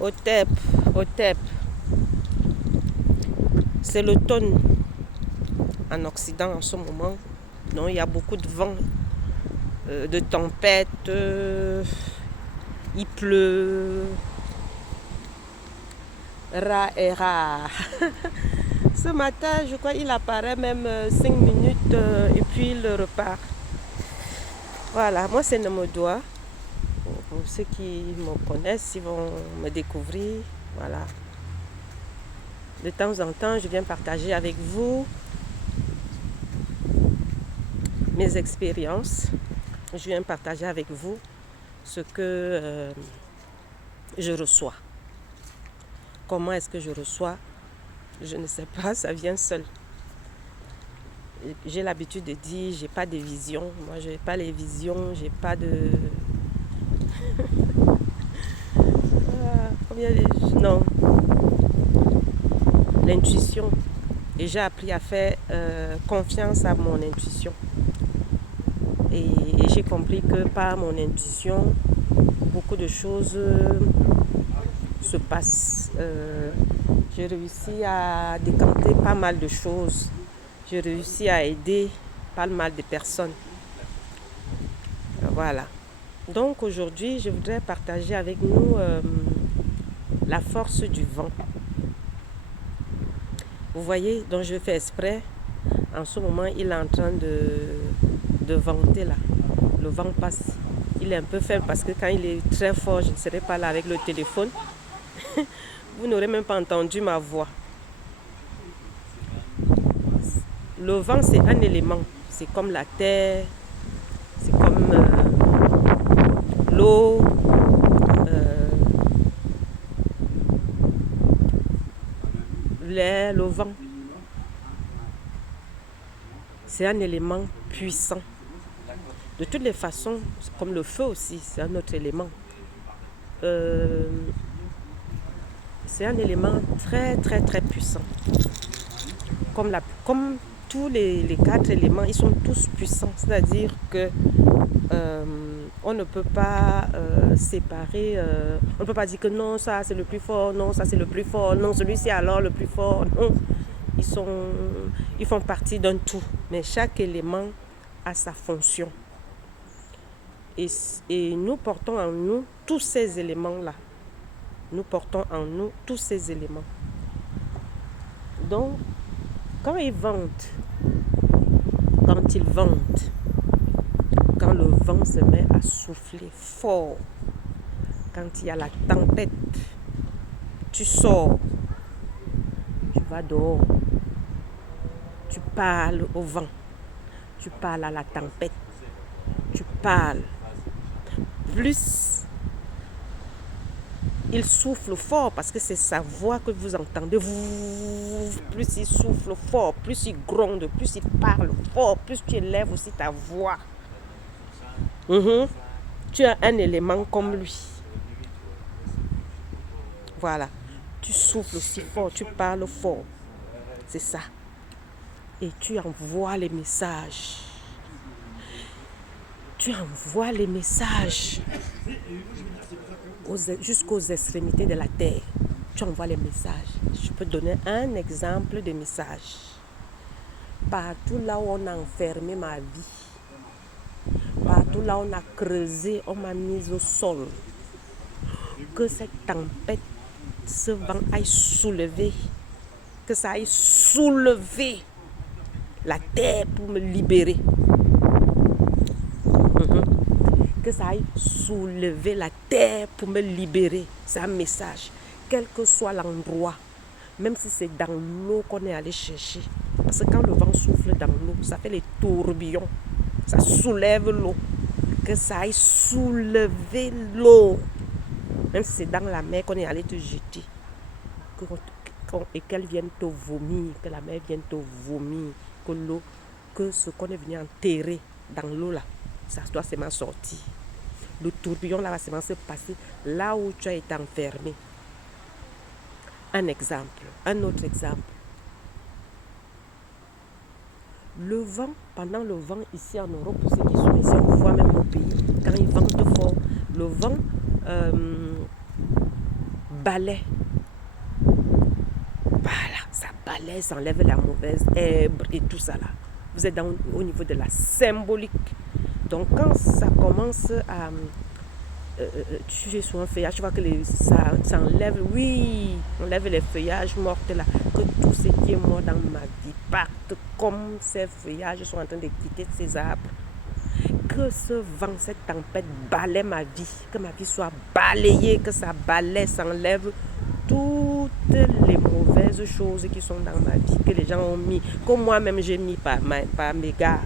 Otep, Otep. C'est l'automne en Occident en ce moment. Donc il y a beaucoup de vent, de tempêtes, il pleut, ras et rare. Ce matin, je crois qu'il apparaît même 5 minutes et puis il repart. Voilà, moi c'est Nemodoa. Pour ceux qui me connaissent, ils vont me découvrir. Voilà. De temps en temps, je viens partager avec vous mes expériences. Je viens partager avec vous ce que je reçois. Comment est-ce que je reçois? Je ne sais pas, ça vient seul. J'ai l'habitude de dire, j'ai pas de vision. Moi, j'ai pas les visions, j'ai pas de... Non. L'intuition. Et j'ai appris à faire confiance à mon intuition. Et j'ai compris que par mon intuition, beaucoup de choses se passent. J'ai réussi à décanter pas mal de choses. J'ai réussi à aider pas mal de personnes. Voilà. Donc aujourd'hui, je voudrais partager avec nous la force du vent. Vous voyez, donc je fais exprès. En ce moment, il est en train de venter là. Le vent passe. Il est un peu faible parce que quand il est très fort, je ne serai pas là avec le téléphone. Vous n'aurez même pas entendu ma voix. Le vent, c'est un élément. C'est comme la terre, c'est comme l'eau, l'air, le vent. C'est un élément puissant. De toutes les façons, comme le feu aussi, c'est un autre élément. C'est un élément très très très puissant. Comme tous les 4 éléments, ils sont tous puissants. C'est-à-dire que on ne peut pas séparer, on ne peut pas dire que non, ça c'est le plus fort, non, ça c'est le plus fort, non, celui-ci alors le plus fort. Non, ils font partie d'un tout, mais chaque élément a sa fonction. Et nous portons en nous tous ces éléments-là. Nous portons en nous tous ces éléments. Donc, quand ils ventent, quand le vent se met à souffler fort, quand il y a la tempête, tu sors, tu vas dehors, tu parles au vent, tu parles à la tempête, tu parles. Plus il souffle fort, parce que c'est sa voix que vous entendez, plus il souffle fort, plus il gronde, plus il parle fort, plus tu élèves aussi ta voix. Tu as un élément comme lui. Voilà. Tu souffles aussi fort, tu parles fort. C'est ça. Et tu envoies les messages. Tu envoies les messages jusqu'aux extrémités de la terre. Tu envoies les messages. Je peux donner un exemple de message. Partout là où on a enfermé ma vie, partout là où on a creusé, on m'a mise au sol. Que cette tempête, ce vent aille soulever, que ça aille soulever la terre pour me libérer. Que ça aille soulever la terre pour me libérer. C'est un message. Quel que soit l'endroit, même si c'est dans l'eau qu'on est allé chercher. Parce que quand le vent souffle dans l'eau, ça fait les tourbillons. Ça soulève l'eau. Que ça aille soulever l'eau. Même si c'est dans la mer qu'on est allé te jeter. Et qu'elle vienne te vomir. Que la mer vienne te vomir. Que l'eau, que ce qu'on est venu enterrer dans l'eau là, ça doit seulement sortir. Le tourbillon là va seulement se passer là où tu as été enfermé. Un exemple, un autre exemple. Le vent, pendant le vent ici en Europe, pour ceux qui sont ici, on voit même au pays, quand il vente fort, le vent balaie. Voilà, ça balaie, ça enlève la mauvaise herbe et tout ça là. Vous êtes au niveau de la symbolique. Donc quand ça commence à tuer sur un feuillage, tu vois que ça enlève, oui, enlève les feuillages morts là, que tout ce qui est mort dans ma vie parte comme ces feuillages sont en train de quitter ces arbres. Que ce vent, cette tempête balaie ma vie, que ma vie soit balayée, que ça balaie, ça enlève toutes les mauvaises choses qui sont dans ma vie, que les gens ont mis, que moi-même j'ai mis par mes gars,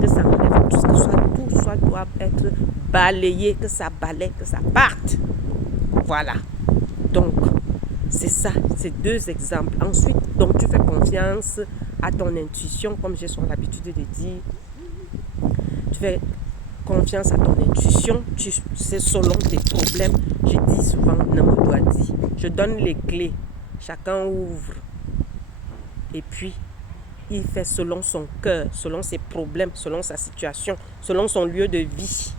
que ça enlève tout ce que tout soit doit être balayé, que ça balaie, que ça parte. Voilà. Donc, c'est ça, c'est deux exemples. Ensuite, donc tu fais confiance à ton intuition, comme j'ai sur l'habitude de dire. Tu fais confiance à ton intuition, c'est selon tes problèmes. Je dis souvent, Namou doit dire, je donne les clés, chacun ouvre. Et puis, il fait selon son cœur, selon ses problèmes, selon sa situation, selon son lieu de vie.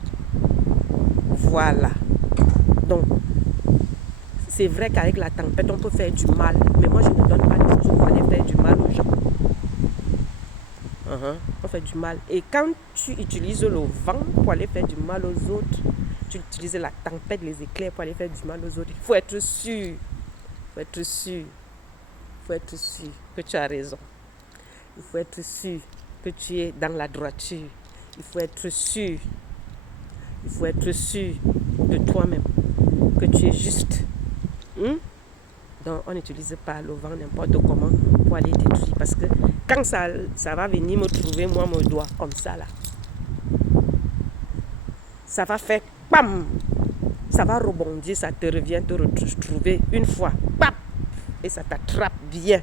Voilà. Donc, c'est vrai qu'avec la tempête, on peut faire du mal. Mais moi, je ne donne pas les choses pour aller faire du mal aux gens. On fait du mal. Et quand tu utilises le vent pour aller faire du mal aux autres, tu utilises la tempête, les éclairs pour aller faire du mal aux autres. Il faut être sûr. Il faut être sûr. Il faut être sûr que tu as raison. Il faut être sûr que tu es dans la droiture. Il faut être sûr. Il faut être sûr de toi-même que tu es juste. Donc, on n'utilise pas le vent n'importe comment pour aller détruire. Parce que quand ça va venir me trouver, moi, mon doigt, comme ça, là, ça va faire pam. Ça va rebondir, ça te revient te retrouver une fois. Pam. Et ça t'attrape bien.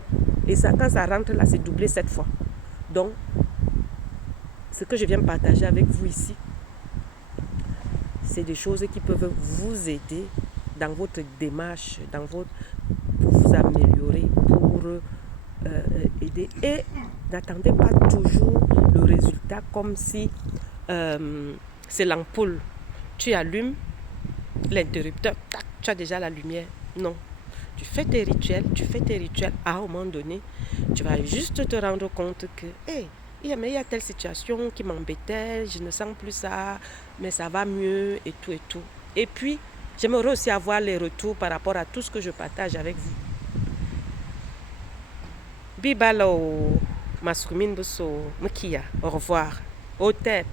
Et ça, quand ça rentre là, c'est doublé 7 fois. Donc, ce que je viens partager avec vous ici, c'est des choses qui peuvent vous aider dans votre démarche, pour vous améliorer, pour aider. Et n'attendez pas toujours le résultat comme si c'est l'ampoule. Tu allumes l'interrupteur, tac, tu as déjà la lumière. Non. Tu fais tes rituels, à un moment donné, tu vas juste te rendre compte que, il y a telle situation qui m'embêtait, je ne sens plus ça, mais ça va mieux et tout et tout. Et puis, j'aimerais aussi avoir les retours par rapport à tout ce que je partage avec vous. Bibalo, Maskumine Bosso, Mkia, au revoir. Au TEP.